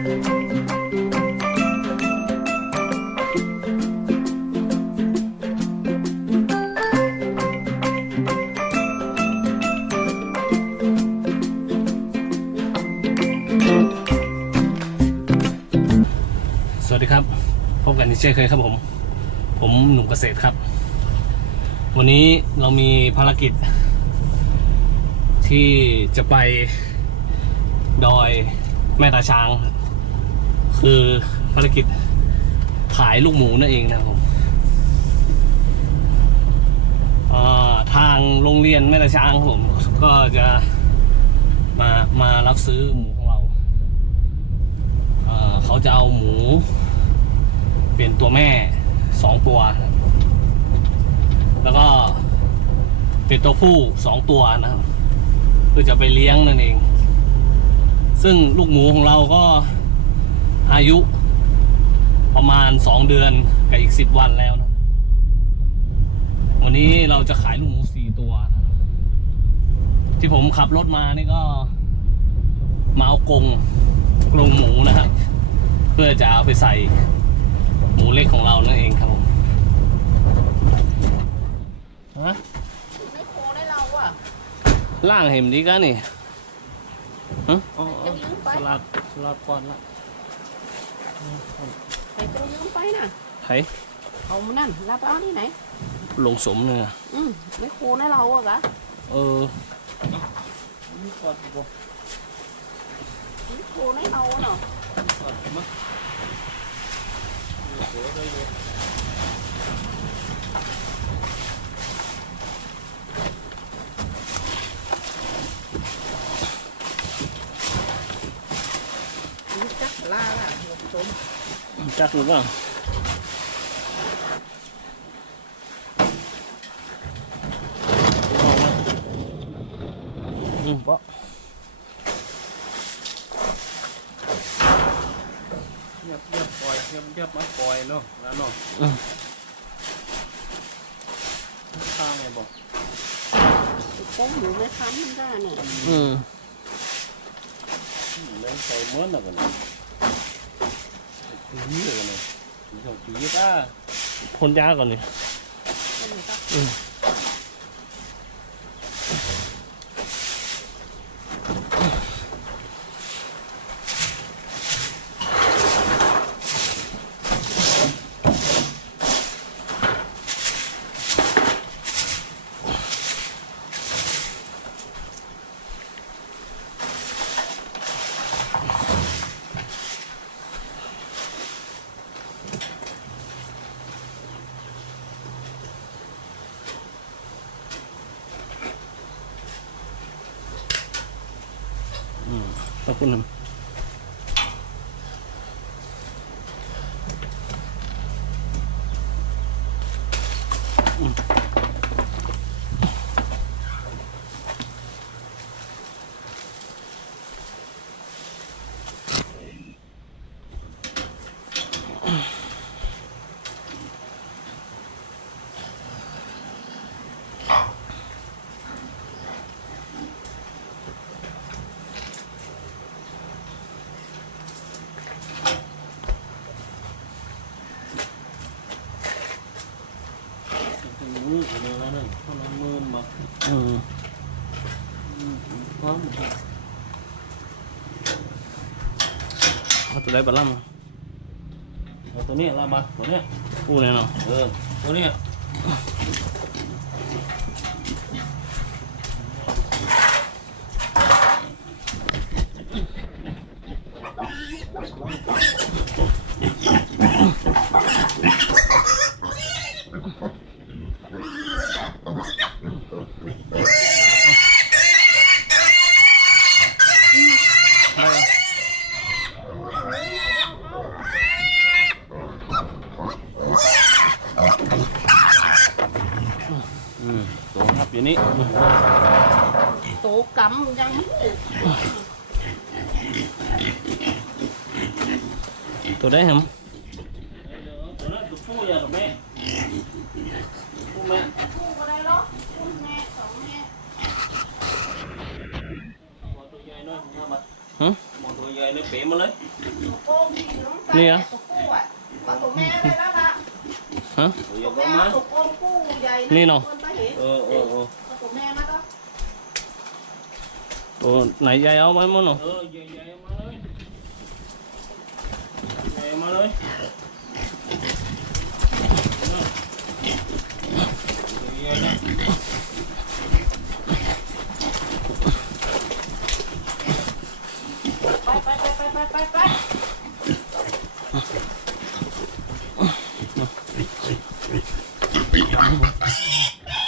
สวัสดีครับ พบกันอีกเช่นเคยครับผม ผมหนุ่มเกษตรครับ วันนี้เรามีภารกิจ ที่จะไปดอยแม่ตาช้าง คือภารกิจขายลูกหมูนั่นเองนะครับผมทางโรงเรียนแม่ตาช้างผม ก็จะมามารับซื้อหมูของเราเเขาจะเอาหมู เป็นตัวแม่สองตัว แล้วก็เป็นตัวผู้สองตัวนะครับเพื่อจะไปเลี้ยงนั่นเอง ซึ่งลูกหมูของเราก็ อายุประมาณสองเดือนกับอีกสิบวันแล้วนะ วันนี้เราจะขายลูกหมูสี่ตัวนะครับที่ผมขับรถมานี่ก็ มาเอากรงกรงหมูนะครับ เพื่อจะเอาไปใส่หมูเล็กของเรานั่นเองครับผมฮะไม่โคได้เราอะล่างเห็นดีกันนี่ฮะอ๋อจะยืมไปสลัดสลัดก่อนละ ใครจะยืมไปน่ะไถเอามานั่นรับเอาที่ไหน ลงสมเนี่ยอืมไม่โคได้เราอะกะเออไม่โคได้เราอะเนาะนี่จักลาล่ะหลงสม จักหรือเปล่าเอามาอืมปะเงียบเงียบปล่อยเงียบเงียบมาปล่อยเนาะแล้วเนาะอืมข้างไงบอกโค้งหนูไม่ค้ำมันได้เนี่ยอืมเล่นใส่ม้ วนหน่อยกันเลยปีเลย กันเลยมีสองปีป่ะ พ่นยาก่อนนี่ ก็เลยก็ อืม ขอบคุณครับอืม มือกันเลยแล้วนั่นเขาน้ำมือมา อืม พร้อม เอา ตัวได้บัลลัมเอาตัวนี้ละมาตัวเนี้ยพูดแน่นอนเออตัวเนี้ย โตครับอย่างนี้โตกำยังตัวได้เหรอตัวฟูอย่ากับแม่ฟูแม่ฟูก็ได้หรูแม่สองแม่ตัวใหญ่น้อยของเราบ้างตัวใหญ่น้อยเป๋มาเลยนี่อะตัแม่ได้แล้วล่ะฮะตัวใหญ่ก็มานี่เนาะ Ờ, ờ, ờ. 어, này dây áo mấy món không?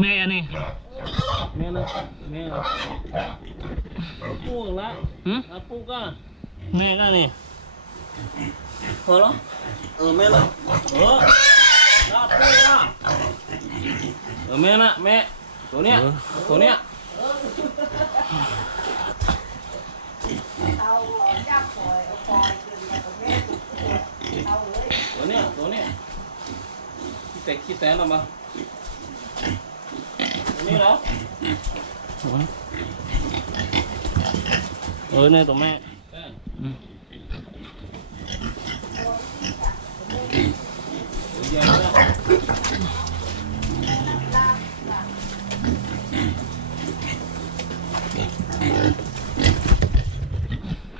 แม่อันนี้แม่เลยแม่ปูละหืมปูก็แม่ก็นี่พอแล้วเออแม่ละเออลาปูละเออแม่นะแม่ตัวเนี้ยตัวเนี้ย เตะขี้แตนออกมาตรงนี้แล้วเออเนี่ยตัวแม่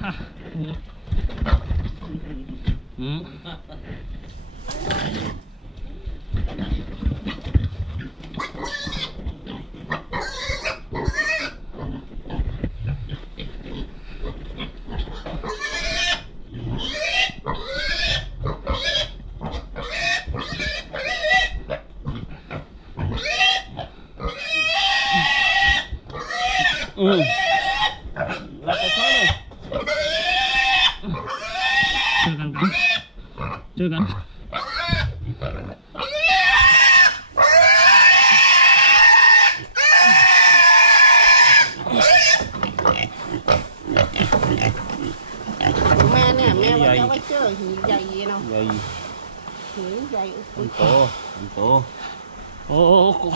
ฮอืม thưa anh. Mẹ nè mẹ dày dày gì đâu dày dày con tô con tô ô ô ô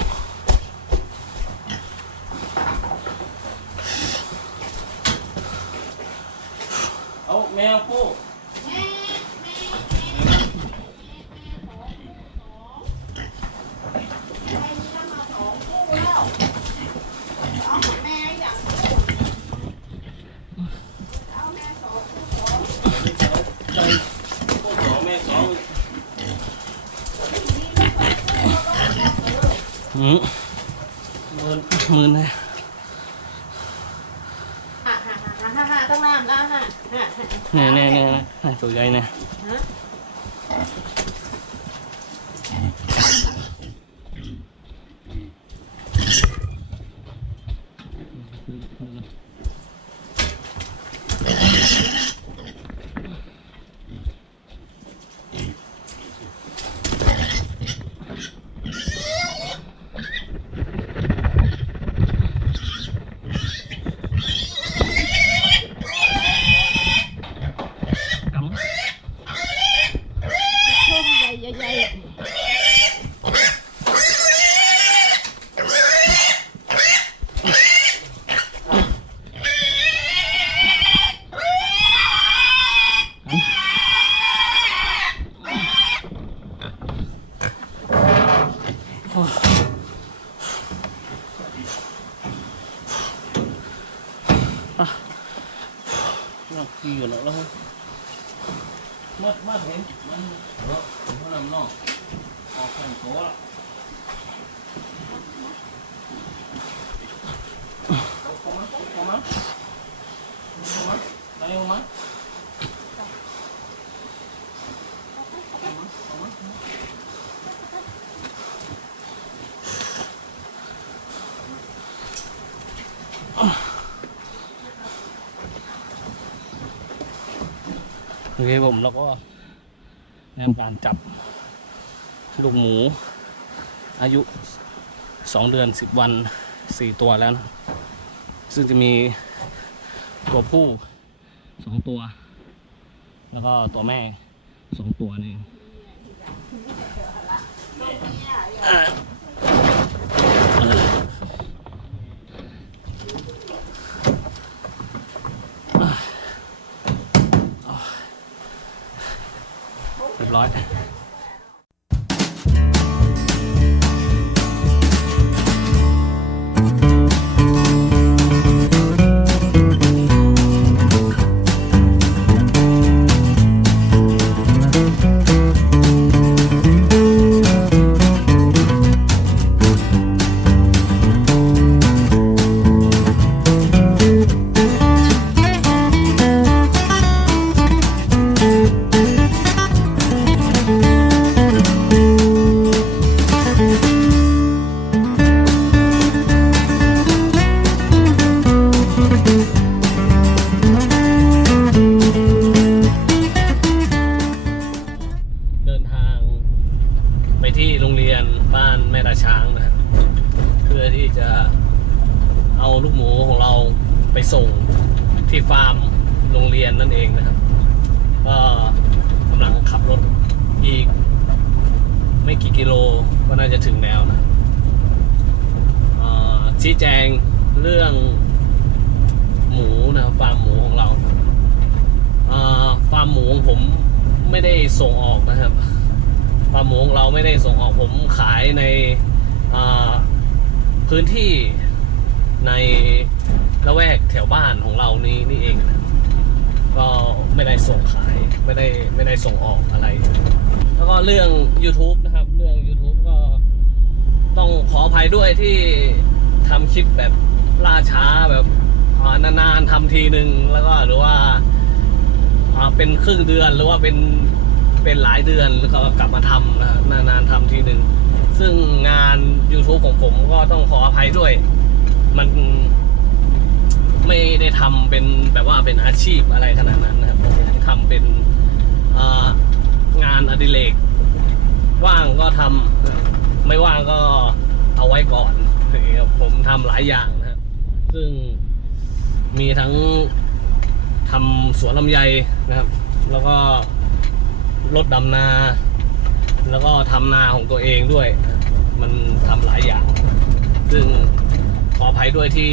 คผมแล้วก็ในการจับลูกหมู อายุสองเดือนสิบวันสี่ตัวแล้วนะซึ่งจะมีตัวผู้สองตัว แล้วก็ตัวแม่สองตัวนี่ รียบร้อย ชี้แจงเรื่องหมูนะครับฟาร์มหมูของเราฟาร์มหมูของผมไม่ได้ส่งออกนะครับฟาร์มหมูของเราไม่ได้ส่งออกผมขายในพื้นที่ในละแวกแถวบ้านของเรานี้นี่เองนะก็ไม่ได้ส่งขายไม่ได้ไม่ได้ส่งออกอะไร แล้วก็เรื่อง YouTube นะครับ เรื่อง YouTube ก็ต้องขออภัยด้วยที่ ทำคลิปแบบล่าช้าแบบอ่านานๆทำทีหนึ่งแล้วก็หรือว่าเป็นครึ่งเดือนหรือว่าเป็นเป็นหลายเดือนแล้วก็กลับมาทำนะนานๆทำทีหนึ่งซึ่งงาน YouTube ของผมก็ต้องขออภัยด้วย มันไม่ได้ทำเป็นแบบว่าเป็นอาชีพอะไรขนาดนั้นนะครับผมทำเป็นงานอดิเรกว่างก็ทำไม่ว่างก็เอาไว้ก่อน นะครับผมทำหลายอย่างนะครับซึ่งมีทั้งทำสวนลำไยนะครับ แล้วก็รถดำนา แล้วก็ทำนาของตัวเองด้วย มันทำหลายอย่าง ซึ่งขออภัยด้วยที่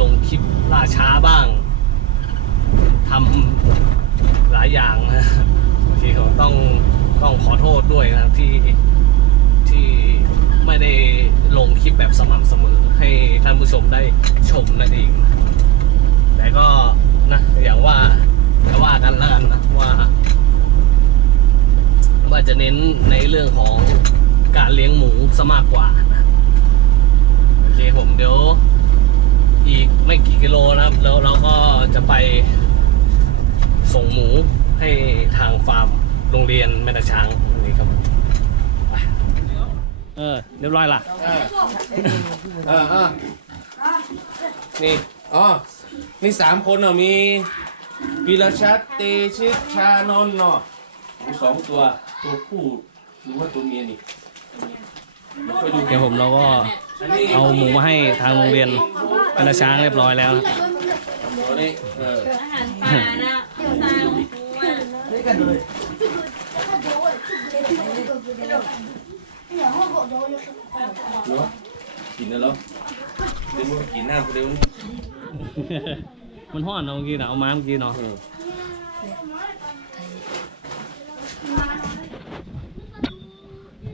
ลงคลิปล่าช้าบ้างทำหลายอย่างนะโอเคผมต้องต้องขอโทษด้วยนะที่ที่ ไม่ได้ลงคลิปแบบสม่ำเสมอ ให้ท่านผู้ชมได้ชมนั่นเอง แต่ก็นะอย่างว่าจะว่ากันแล้วกันนะว่า ว่าจะเน้นในเรื่องของการเลี้ยงหมูซะมากกว่านะโอเคผมเดี๋ยวอีกไม่กี่กิโลนะครับ แล้วเราก็จะไปส่งหมูให้ทางฟาร์มโรงเรียนแม่ตาช้าง เออ เรียบร้อยละเออเออเออนี่ อ๋อมีสามคนเนาะมีวีรชัดเตชิตชานนท์เนาะมีสองตัวตัวผู้หรือว่าตัวเมียนี่ไปดูเดี๋ยวผมเราก็อันนี้เอาหมูมาให้ทางโรงเรียนแม่ตาช้างเรียบร้อยแล้วนะตัวนี้เอออาหารป่านะเดี๋ยวตาของกูอะเนาะกินแล้วเหรอเดี๋ยวมึงกินหน้ากูเดี๋ยวมึงมันห้อนเนาะเมื่อกี้เนาะเอามาเมื่อกี้เนาะเออ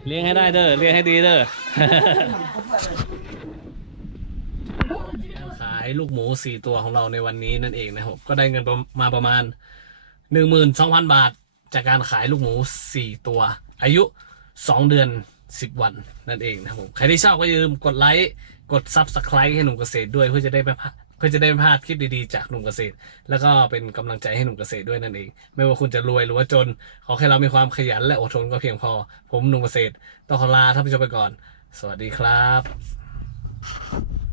เลี้ยงให้ได้เด้อเลี้ยงให้ดีเด้อ ขายลูกหมูสี่ตัวของเราในวันนี้นั่นเองนะครับก็ได้เงินมาประมาณหนึ่งหมื่นสองพันบาท จากการขายลูกหมูสี่ตัว อายุสองเดือน 10 วันนั่นเองนะครับผมใครที่ชอบก็อย่าลืมกดไลค์กดซับสไครต์ให้หนุ่มเกษตรด้วยเพื่อจะได้ไม่พลาดเพื่อจะได้ไม่พลาดคลิปดีๆจากหนุ่มเกษตร แล้วก็เป็นกำลังใจให้หนุ่มเกษตรด้วยนั่นเอง ไม่ว่าคุณจะรวยหรือว่าจน ขอแค่เรามีความขยันและอดทนก็เพียงพอ ผมหนุ่มเกษตรต้องขอลาท่านผู้ชมไปก่อน สวัสดีครับ